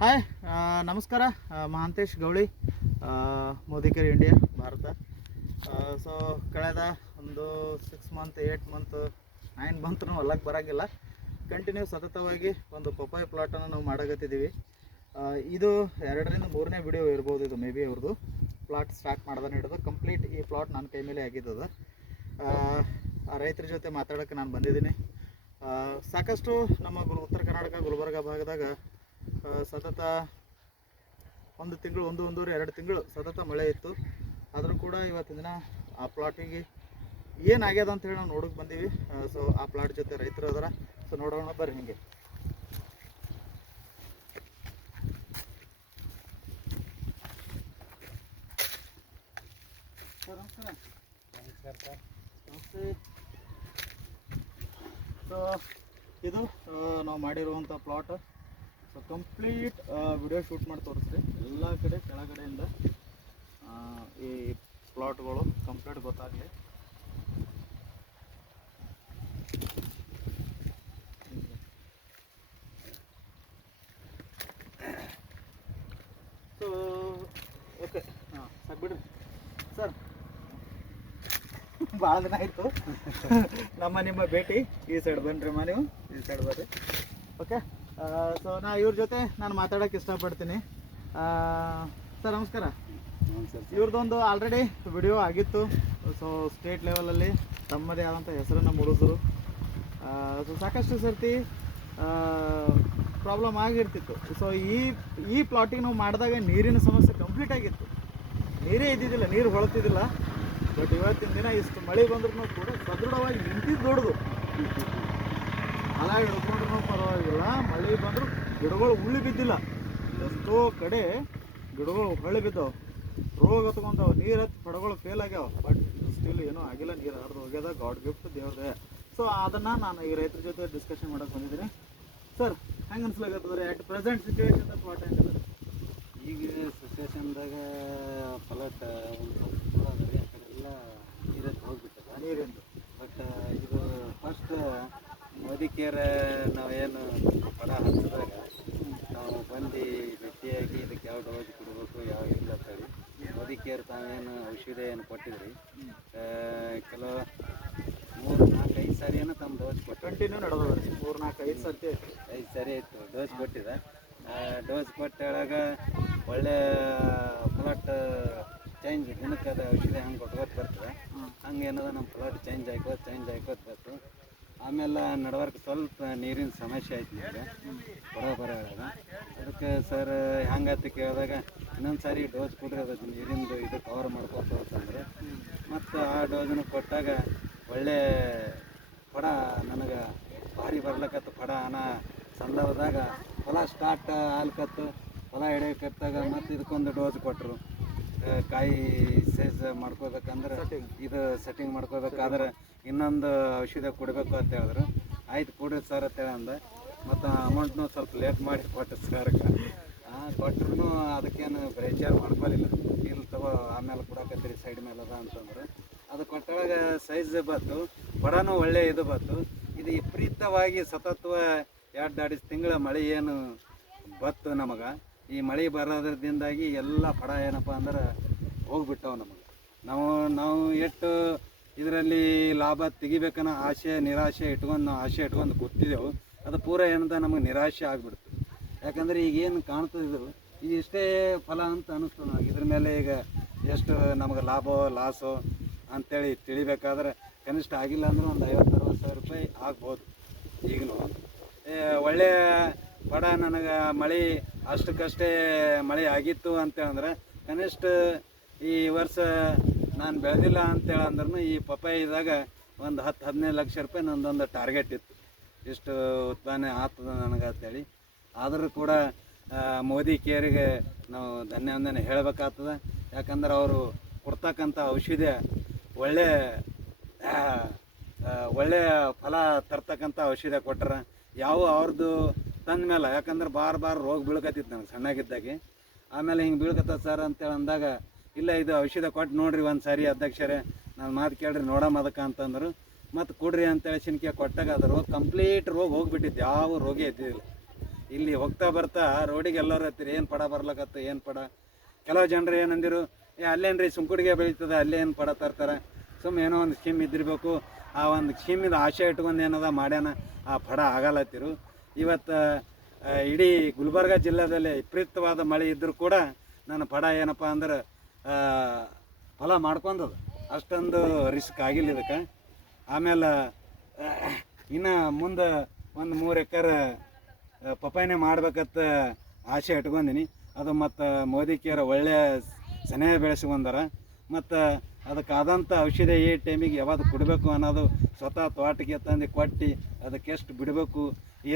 Hi ನಮಸ್ಕಾರ. ಮಹಾಂತೇಶ್ ಗೌಳಿ, ಮೋದಿಕೇರಿ India, Bharat. So ಕಳೆದ ಒಂದು 6 ಮಂತ್ 8 ಮಂತ್ 9 ಮಂತ್ನೂ ಹೊಲಕ್ಕೆ ಬರೋಂಗಿಲ್ಲ. ಕಂಟಿನ್ಯೂ ಸತತವಾಗಿ ಒಂದು ಪಪ್ಪಾಯಿ ಪ್ಲಾಟನ್ನು ನಾವು ಮಾಡಕತ್ತಿದ್ದೀವಿ. ಇದು 2ರಿಂದ 3ನೇ ವಿಡಿಯೋ ಇರ್ಬೋದು. ಇದು ಮೇ ಬಿ ಅವ್ರದ್ದು ಪ್ಲಾಟ್ ಸ್ಟಾರ್ಟ್ ಮಾಡೋದನ್ನ ಹಿಡಿದು ಕಂಪ್ಲೀಟ್ ಈ ಪ್ಲಾಟ್ ನನ್ನ ಕೈ ಮೇಲೆ ಆಗಿದ್ದದ. ರೈತರ ಜೊತೆ ಮಾತಾಡೋಕ್ಕೆ ನಾನು ಬಂದಿದ್ದೀನಿ. ಸಾಕಷ್ಟು ನಮ್ಮ ಉತ್ತರ ಕರ್ನಾಟಕ ಗುಲ್ಬರ್ಗ ಭಾಗದಾಗ ಸತತ ಒಂದು ತಿಂಗಳು, ಒಂದೂವರೆ 2 ತಿಂಗಳು ಸತತ ಮಳೆ ಇತ್ತು. ಆದರೂ ಕೂಡ ಇವತ್ತಿನ ದಿನ ಆ ಪ್ಲಾಟಿಗೆ ಏನಾಗ್ಯದ ಅಂತ ಹೇಳಿ ನಾವು ನೋಡೋಕೆ ಬಂದೀವಿ. ಸೊ ಆ ಪ್ಲಾಟ್ ಜೊತೆ ರೈತರು ಅದರ. ಸೊ ನೋಡೋಣ ಬರ್ರಿ. ಹಿಂಗೆ ಸರ್ ನಮಸ್ಕಾರ. ನಮಸ್ತೆ. ಸೊ ಇದು ನಾವು ಮಾಡಿರುವಂಥ plot. So complete video shoot ಮಾಡಿ ತೋರಿಸ್ರಿ. ಎಲ್ಲ ಕಡೆ ಕೆಳಗಡೆಯಿಂದ ಈ ಪ್ಲಾಟ್ಗಳು ಕಂಪ್ಲೀಟ್ ಗೊತ್ತಾಗಲಿ. ಸೊ ಓಕೆ, ಸಾಕ್ಬಿಡ್ರಿ ಸರ್. ಭಾಳ ದಿನ ಆಯಿತು ನಿಮ್ಮ ಭೇಟಿ. ಈ ಸೈಡ್ ಬನ್ನಿರಿ ನೀವು, ಈ ಸೈಡ್ ಬರ್ರಿ. ಓಕೆ. ಸೊ ಇವ್ರ ಜೊತೆ ನಾನು ಮಾತಾಡೋಕ್ಕೆ ಇಷ್ಟಪಡ್ತೀನಿ. ಸರ್ ನಮಸ್ಕಾರ. ಇವ್ರದ್ದೊಂದು ಆಲ್ರೆಡಿ ವಿಡಿಯೋ ಆಗಿತ್ತು. ಸೊ ಸ್ಟೇಟ್ ಲೆವೆಲಲ್ಲಿ ತಮ್ಮದೇ ಆದಂಥ ಹೆಸರನ್ನು ಮೂಡಿಸಿದ್ರು. ಸೊ ಸಾಕಷ್ಟು ಸರ್ತಿ ಪ್ರಾಬ್ಲಮ್ ಆಗಿರ್ತಿತ್ತು. ಸೊ ಈ ಪ್ಲಾಟಿಗೆ ನಾವು ಮಾಡಿದಾಗ ನೀರಿನ ಸಮಸ್ಯೆ ಕಂಪ್ಲೀಟ್ ಆಗಿತ್ತು. ನೀರೇ ಇದ್ದಿದ್ದಿಲ್ಲ, ನೀರು ಹೊಳತಿದ್ದಿಲ್ಲ. ಬಟ್ ಇವತ್ತಿನ ದಿನ ಇಷ್ಟು ಮಳೆ ಬಂದ್ರೂ ಕೂಡ ಸದೃಢವಾಗಿ ನಿಂತಿದ್ದು ದೊಡ್ಡದು. ಹೊಲ ಹಿಡ್ಕೊಂಡ್ರೂ ಪರವಾಗಿಲ್ಲ, ಮಳೆ ಬಂದರೂ ಗಿಡಗಳು ಉಳ್ಳಿ ಬಿದ್ದಿಲ್ಲ. ಎಷ್ಟೋ ಕಡೆ ಗಿಡಗಳು ಹೊಳ್ಳಿ ಬಿದ್ದಾವೆ, ರೋಗ ಹತ್ಕೊಂಡವು, ನೀರು ಹತ್ತಿ ಪಡಗಳು ಫೇಲ್ ಆಗ್ಯಾವ. ಬಟ್ ಸ್ಟಿಲ್ ಏನೂ ಆಗಿಲ್ಲ, ನೀರು ಹರಿದು ಹೋಗ್ಯದ. ಗಾಡ್ ಗಿಫ್ಟ್, ದೇವ್ರದೇ. ಸೊ ಅದನ್ನು ನಾನು ಈ ರೈತರ ಜೊತೆ ಡಿಸ್ಕಷನ್ ಮಾಡೋಕೆ ಬಂದಿದ್ದೀನಿ. ಸರ್ ಹೆಂಗೆ ಅನ್ಸ್ಲಾಗತ್ತದ ಅಟ್ ಪ್ರೆಸೆಂಟ್ ಸಿಚುವೇಶನ್ ಪ್ಲಾಟ್ ಹೆಂಗದ? ಈಗ ಸಿಚುವೇಶನ್ದಾಗ ಪ್ಲಾಟ್ ಒಂದು ಸ್ವಲ್ಪ ಅದ ರೀ. ಆ ಕಡೆ ಎಲ್ಲ ನೀರದ್ದು ಹೋಗ್ಬಿಟ್ಟದ ನೀರಿಂದು. ಬಟ್ ಇದು ಫಸ್ಟ್ ಮೋದಿಕೇರ್ ನಾವೇನು ಪಡ ಹಚ್ಚಿದಾಗ ನಾವು ಬಂದು ಭೇಟಿಯಾಗಿ ಇದಕ್ಕೆ ಯಾವ ಡೋಸ್ ಕೊಡಬೇಕು, ಯಾವ ಇಲ್ಲ ಅಂತೇಳಿ ಮೋದಿಕೇರ್ ತಾವೇನು ಔಷಧಿ ಏನು ಕೊಟ್ಟಿದ್ರಿ. ಕೆಲವು 3-4-5 ಸಾರಿ ಏನೋ ತಮ್ಮ ಡೋಸ್ ಕೊಟ್ಟು ಕಂಟಿನ್ಯೂ ನಡೆದ 3-4-5 ಸರ್ತಿ 5 ಸಾರಿ ಆಯಿತು ಡೋಸ್ ಕೊಟ್ಟಿದ್ದ. ಡೋಸ್ ಕೊಟ್ಟಾಗ ಒಳ್ಳೆ ಪ್ಲಾಟ್ ಚೇಂಜ್, ದಿನಕ್ಕೆ ಅದು ಔಷಧಿ ಹಂಗೆ ಕೊಟ್ಕೋತ ಬರ್ತದೆ. ಹಂಗೆ ಏನದ ನಮ್ಮ ಪ್ಲಾಟ್ ಚೇಂಜ್ ಆಯ್ಕೋತ ಬರ್ತು. ಆಮೇಲೆ ನಡವರ್ಕ್ ಸ್ವಲ್ಪ ನೀರಿನ ಸಮಸ್ಯೆ ಆಯ್ತು ನಿಮಗೆ ಬರೋಳಗ. ಅದಕ್ಕೆ ಸರ್ ಹೆಂಗಂತ ಕೇಳಿದಾಗ ಇನ್ನೊಂದು ಸಾರಿ ಡೋಸ್ ಕೊಡ್ರಿ, ಅದಕ್ಕೆ ನೀರಿಂದು ಇದು ಕವರ್ ಮಾಡ್ಕೊತ ಅಂತಂದ್ರೆ ಮತ್ತು ಆ ಡೋಸನ್ನು ಕೊಟ್ಟಾಗ ಒಳ್ಳೆ ಪಡ ನನಗೆ ಭಾರಿ ಬರ್ಲಕತ್ತು. ಪಡ ಹಣ ಸಂದರ್ಭದಾಗ ಹೊಲ ಸ್ಟಾರ್ಟ್ ಆಲ್ಕತ್ತು, ಹೊಲ ಹಿಡಿಯಕತ್ತಾಗ ಮತ್ತು ಇದಕ್ಕೊಂದು ಡೋಸ್ ಕೊಟ್ಟರು. ಕಾಯಿ ಸೈಜ್ ಮಾಡ್ಕೋಬೇಕಂದ್ರೆ ಇದು ಸೆಟ್ಟಿಂಗ್ ಮಾಡ್ಕೋಬೇಕಾದ್ರೆ ಇನ್ನೊಂದು ಔಷಧ ಕೊಡಬೇಕು ಅಂತ ಹೇಳಿದ್ರು. ಆಯ್ತು ಕೊಡ್ರಿ ಸರ್ ಅಂತೇಳಿ ಅಂದೆ. ಮತ್ತು ಅಮೌಂಟ್ನು ಸ್ವಲ್ಪ ಲೇಟ್ ಮಾಡಿ ಕೊಟ್ಟು ಸರ್ಗೆ ಕೊಟ್ಟರು. ಅದಕ್ಕೇನು ಬ್ರೇಚಾರ್ ಮಾಡ್ಕೊಳ್ಳಿಲ್ಲ, ಇಲ್ಲಿ ತಗೋ ಆಮೇಲೆ ಕೊಡಕತ್ತೀರಿ ಸೈಡ್ ಮೇಲೆ ಅದ ಅಂತಂದ್ರೆ ಅದು ಕೊಟ್ಟಾಗ ಸೈಜ್ ಬಂತು, ಪಡನೂ ಒಳ್ಳೆ ಇದು ಬಂತು. ಇದು ವಿಪರೀತವಾಗಿ ಸತತ್ವ 2 ತಿಂಗಳ ಮಳೆ ಏನು ಬತ್ತು ನಮಗೆ. ಈ ಮಳೆ ಬರೋದ್ರಿಂದಾಗಿ ಎಲ್ಲ ಪಡ ಏನಪ್ಪ ಅಂದ್ರೆ ಹೋಗ್ಬಿಟ್ಟವು ನಮಗೆ. ನಾವು ಎಷ್ಟು ಇದರಲ್ಲಿ ಲಾಭ ತೆಗಿಬೇಕನ್ನೋ ಆಸೆ ನಿರಾಶೆ ಇಟ್ಕೊಂಡು ನಾವು ಆಸೆ ಇಟ್ಕೊಂಡು ಕೂತಿದ್ದೆವು. ಅದು ಪೂರ ಏನಂತ ನಮಗೆ ನಿರಾಶೆ ಆಗಿಬಿಡ್ತು. ಯಾಕಂದರೆ ಈಗೇನು ಕಾಣ್ತಿದ್ರು ಇಷ್ಟೇ ಫಲ ಅಂತ ಅನ್ನಿಸ್ತು ನನಗೆ. ಇದ್ರ ಮೇಲೆ ಈಗ ಎಷ್ಟು ನಮಗೆ ಲಾಭ ಲಾಸು ಅಂಥೇಳಿ ತಿಳಿಬೇಕಾದ್ರೆ ಕನಿಷ್ಠ ಆಗಿಲ್ಲ ಅಂದ್ರೆ ಒಂದು 50-60 ಸಾವಿರ ರೂಪಾಯಿ ಆಗ್ಬೋದು. ಈಗಲೂ ಒಳ್ಳೆಯ ಪಡ ನನಗೆ ಮಳೆ ಅಷ್ಟಕ್ಕಷ್ಟೇ ಮಳೆ ಆಗಿತ್ತು ಅಂತೇಳಂದ್ರೆ ಕನಿಷ್ಠ ಈ ವರ್ಷ ನಾನು ಬೆಳೆದಿಲ್ಲ ಅಂತೇಳಂದ್ರೂ ಈ ಪಪ್ಪಾಯಿದಾಗ ಒಂದು 10-15 ಲಕ್ಷ ರೂಪಾಯಿ ನಂದೊಂದು ಟಾರ್ಗೆಟ್ ಇತ್ತು, ಇಷ್ಟು ಉತ್ಪಾದನೆ ಆಗ್ತದೆ ನನಗೆ ಅಂತೇಳಿ. ಆದರೂ ಕೂಡ ಮೋದಿ ಕೇರಿಗೆ ನಾವು ಧನ್ಯವಾದ ಹೇಳಬೇಕಾಗ್ತದೆ. ಯಾಕಂದ್ರೆ ಅವರು ಕೊಡ್ತಕ್ಕಂಥ ಔಷಧಿ ಒಳ್ಳೆಯ ಫಲ ತರ್ತಕ್ಕಂಥ ಔಷಧಿ ಕೊಟ್ಟರೆ ಯಾವ ಅವ್ರದ್ದು ತಂದ ಮೇಲೆ. ಯಾಕಂದ್ರೆ ಬಾರ್ ರೋಗ ಬೀಳ್ಕತ್ತಿತ್ತು ನನಗೆ ಸಣ್ಣಾಗಿದ್ದಾಗೆ. ಆಮೇಲೆ ಹಿಂಗೆ ಬೀಳ್ಕತ್ತ ಸರ್ ಅಂತೇಳಿ ಅಂದಾಗ ಇಲ್ಲ ಇದು ಔಷಧ ಕೊಟ್ಟು ನೋಡ್ರಿ ಒಂದು ಸಾರಿ ಅಧ್ಯಕ್ಷರೇ, ನಾನು ಮಾತು ಕೇಳ್ರಿ ನೋಡಮ್ಮ ಅದಕ್ಕೆ ಅಂತಂದರು. ಮತ್ತು ಕೊಡ್ರಿ ಅಂತೇಳಿ ಶಿನ್ಕೆ ಕೊಟ್ಟಾಗ ಅದು ರೋಗ ಕಂಪ್ಲೀಟ್ ರೋಗ ಹೋಗಿಬಿಟ್ಟಿತ್ತು, ಯಾವ ರೋಗ ಇದ್ದಿದ್ದಿಲ್ಲ. ಇಲ್ಲಿ ಹೋಗ್ತಾ ಬರ್ತಾ ರೋಡಿಗೆ ಎಲ್ಲರೂ ಹತ್ತಿರ ಏನು ಪಡ ಬರ್ಲಕತ್ತ ಏನು ಪಡ. ಕೆಲವು ಜನರು ಏನಂದಿರು, ಅಲ್ಲೇನ್ರಿ ಸುಂಕುಡಿಗೆ ಬೆಳೀತದೆ, ಅಲ್ಲೇನು ಪಡ ತರ್ತಾರೆ, ಸುಮ್ಮನೆ ಏನೋ ಒಂದು ಸ್ಕೀಮ್ ಇದ್ದಿರಬೇಕು, ಆ ಒಂದು ಸ್ಕೀಮಿಂದ ಆಶೆ ಇಟ್ಕೊಂಡು ಏನದ ಮಾಡ್ಯಾನ ಆ ಪಡ ಆಗಲತ್ತಿರು. ಇವತ್ತು ಇಡೀ ಗುಲ್ಬರ್ಗ ಜಿಲ್ಲೆದಲ್ಲಿ ವಿಪರೀತವಾದ ಮಳೆ ಇದ್ದರೂ ಕೂಡ ನನ್ನ ಪಡ ಏನಪ್ಪ ಅಂದ್ರೆ ಫಲ ಮಾಡ್ಕೊಂಡದ, ಅಷ್ಟೊಂದು ರಿಸ್ಕ್ ಆಗಿಲ್ಲ ಇದಕ್ಕೆ. ಆಮೇಲೆ ಇನ್ನು ಮುಂದೆ ಒಂದು 3 ಎಕರೆ ಪಪ್ಪಾಯನೇ ಮಾಡ್ಬೇಕಂತ ಆಸೆ ಇಟ್ಕೊಂಡಿನಿ. ಅದು ಮತ್ತು ಮೋದಿ ಕೇರ್ ಒಳ್ಳೆ ಸನೇ ಬೆಳೆಸ್ಕೊಂಡಾರ. ಮತ್ತು ಅದಕ್ಕಾದಂಥ ಔಷಧಿ ಈ ಟೈಮಿಗೆ ಯಾವಾಗ ಕೊಡಬೇಕು ಅನ್ನೋದು ಸ್ವತಃ ತೋಟಕ್ಕೆ ತಂದು ಕೊಟ್ಟು ಅದಕ್ಕೆ ಎಷ್ಟು ಬಿಡಬೇಕು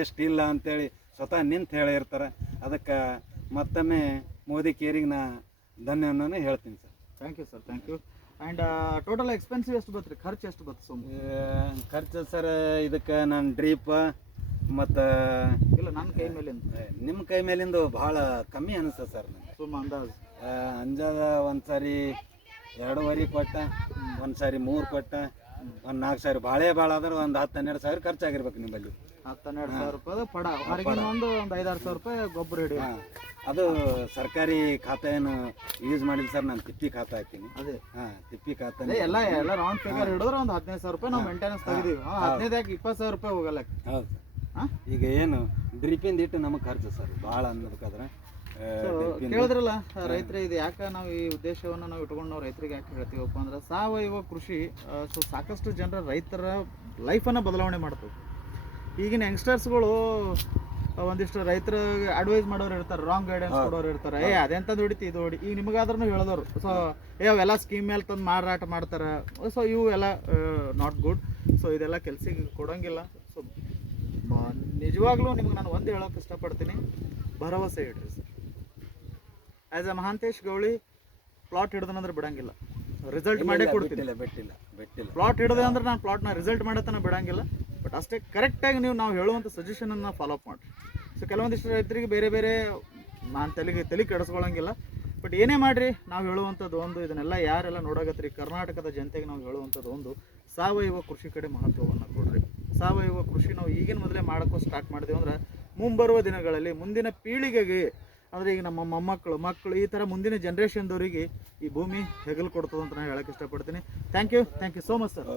ಎಷ್ಟು ಇಲ್ಲ ಅಂಥೇಳಿ ಸ್ವತಃ ನಿಂತು ಹೇಳಿರ್ತಾರೆ. ಅದಕ್ಕೆ ಮತ್ತೊಮ್ಮೆ ಮೋದಿ ಕೇರಿಗೆ ನಾ ಧನ್ಯವಾದನ ಹೇಳ್ತೀನಿ sir. Thank you sir, thank you. And total expensive ಎಷ್ಟು ಬತ್ತು ರೀ, ಖರ್ಚು ಎಷ್ಟು ಬತ್ತು ಸುಮ್ಮನೆ? ಖರ್ಚು ಸರ್ ಇದಕ್ಕೆ ನಾನು ಡ್ರೀಪ್ ಮತ್ತು ಇಲ್ಲ ನನ್ನ ಕೈ ಮೇಲಿಂದ ನಿಮ್ಮ ಕೈ ಮೇಲಿಂದ ಭಾಳ ಕಮ್ಮಿ ಅನಿಸ್ತದೆ ಸರ್ ನನಗೆ. ಸುಮ್ಮ ಅಂದಾಜು ಅಂಜಾದ ಒಂದು ಸಾರಿ 2.5 ಕೊಟ್ಟ, ಒಂದು ಸಾರಿ 3 ಕೊಟ್ಟ, ಒಂದು 4 ಸಾವಿರ ಭಾಳ ಆದ್ರೆ ಒಂದು 10-12 ಸಾವಿರ ಖರ್ಚಾಗಿರ್ಬೇಕು ನಿಮ್ಮಲ್ಲಿ. 10-12 ಸಾವಿರ ರೂಪಾಯಿ ಪಡ, ಹೊರಗಿನ ಒಂದು 5-6 ಸಾವಿರ ರೂಪಾಯಿ ಗೊಬ್ಬರ ಹಿಡಿ. ಅದು ಸರ್ಕಾರಿ ಖಾತೆ ಏನು ಯೂಸ್ ಮಾಡಿಲ್ಲ ಸರ್, ನಾನು ತಿಪ್ಪಿ ಖಾತೆ ಹಾಕ್ತೀನಿ. ಅದೇ ತಿಪ್ಪಿ ಖಾತೆ ಎಲ್ಲ ರೌಂಡ್ ಫಿಗರ್ ಹಿಡಿದ್ರೆ ಒಂದು 15 ಸಾವಿರ ರೂಪಾಯಿ ನಾವು ಮೇಂಟೆನೆನ್ಸ್ ತೆಗಿದೀವಿ. 15 ಯಾಕೆ 20 ಸಾವಿರ ರೂಪಾಯಿ ಹೋಗಲ್ಲ. ಹೌದು. ಈಗ ಏನು ಡ್ರಿಪ್ಪಿಂದ ಇಟ್ಟು ನಮಗೆ ಖರ್ಚು ಸರ್ ಭಾಳ ಅನ್ನೋದಕ್ಕಾದ್ರೆ ಕೇಳಿದ್ರಲ್ಲ ರೈತರೇ, ಇದು ಯಾಕೆ ನಾವು ಈ ಉದ್ದೇಶವನ್ನು ನಾವು ಇಟ್ಕೊಂಡು ನಾವು ರೈತರಿಗೆ ಯಾಕೆ ಹೇಳ್ತೀವಪ್ಪ ಅಂದ್ರೆ ಸಾವಯವ ಕೃಷಿ ಸೊ ಸಾಕಷ್ಟು ಜನರ ರೈತರ ಲೈಫನ್ನು ಬದಲಾವಣೆ ಮಾಡ್ತವೆ. ಈಗಿನ ಯಂಗ್ಸ್ಟರ್ಸ್ಗಳು ಒಂದಿಷ್ಟು ರೈತರಿಗೆ ಅಡ್ವೈಸ್ ಮಾಡೋರು ಇರ್ತಾರೆ, ರಾಂಗ್ ಗೈಡೆನ್ಸ್ ಕೊಡೋರು ಇರ್ತಾರೆ. ಅದೆಂತದ್ದು ಹೊಡಿತಿ ಇದು ಹೊಡಿ, ಈಗ ನಿಮಗಾದ್ರೂ ಹೇಳಿದವರು. ಸೊ ಅವೆಲ್ಲ ಸ್ಕೀಮ್ ಮೇಲೆ ತಂದು ಮಾರಾಟ ಮಾಡ್ತಾರೆ. ಸೊ ಇವು ಎಲ್ಲ ನಾಟ್ ಗುಡ್. ಸೊ ಇದೆಲ್ಲ ಕೆಲ್ಸಕ್ಕೆ ಕೊಡೋಂಗಿಲ್ಲ. ಸೊ ನಿಜವಾಗ್ಲೂ ನಿಮ್ಗೆ ನಾನು ಒಂದು ಹೇಳೋಕೆ ಇಷ್ಟಪಡ್ತೀನಿ, ಭರವಸೆ ಇಡ್ರಿ sir. As a Mahantesh Gouli plot ಹಿಡ್ದನಂದ್ರೆ ಬಿಡಂಗಿಲ್ಲ, ರಿಸಲ್ಟ್ ಮಾಡೇ ಕೊಡ್ತೀನಿ. ಬಿಟ್ಟಿಲ್ಲ ಪ್ಲಾಟ್ ಹಿಡ್ದೆ ಅಂದ್ರೆ ನಾನು ಪ್ಲಾಟ್ನ ರಿಸಲ್ಟ್ ಮಾಡತನ ಬಿಡಂಗಿಲ್ಲ. ಬಟ್ ಅಷ್ಟೇ ಕರೆಕ್ಟಾಗಿ ನಾವು ಹೇಳುವಂಥ ಸಜೆಷನನ್ನು ಫಾಲೋ ಅಪ್ ಮಾಡಿರಿ. ಸೊ ಕೆಲವೊಂದಿಷ್ಟು ರೈತರಿಗೆ ಬೇರೆ ನಾನು ತಲೆ ಕೆಡಿಸ್ಕೊಳ್ಳೋಂಗಿಲ್ಲ. ಬಟ್ ಏನೇ ಮಾಡಿರಿ, ನಾವು ಹೇಳುವಂಥದ್ದು ಒಂದು, ಇದನ್ನೆಲ್ಲ ಯಾರೆಲ್ಲ ನೋಡಾಕತ್ರಿ ಕರ್ನಾಟಕದ ಜನತೆಗೆ ನಾವು ಹೇಳುವಂಥದ್ದು ಒಂದು, ಸಾವಯವ ಕೃಷಿ ಕಡೆ ಮಹತ್ವವನ್ನು ಕೊಡ್ರಿ. ಸಾವಯವ ಕೃಷಿ ನಾವು ಈಗಿನ ಮೊದಲೇ ಮಾಡೋಕ್ಕೂ ಸ್ಟಾರ್ಟ್ ಮಾಡಿದೆವು ಅಂದ್ರೆ ಮುಂಬರುವ ದಿನಗಳಲ್ಲಿ ಮುಂದಿನ ಪೀಳಿಗೆಗೆ, ಅಂದರೆ ಈಗ ನಮ್ಮ ಮೊಮ್ಮಕ್ಕಳು ಮಕ್ಕಳು ಈ ಥರ ಮುಂದಿನ ಜನ್ರೇಷನ್ದವರಿಗೆ ಈ ಭೂಮಿ ಹೆಗಲು ಕೊಡ್ತದೆ ಅಂತ ನಾನು ಹೇಳೋಕ್ಕೆ ಇಷ್ಟಪಡ್ತೀನಿ. Thank you so much sir.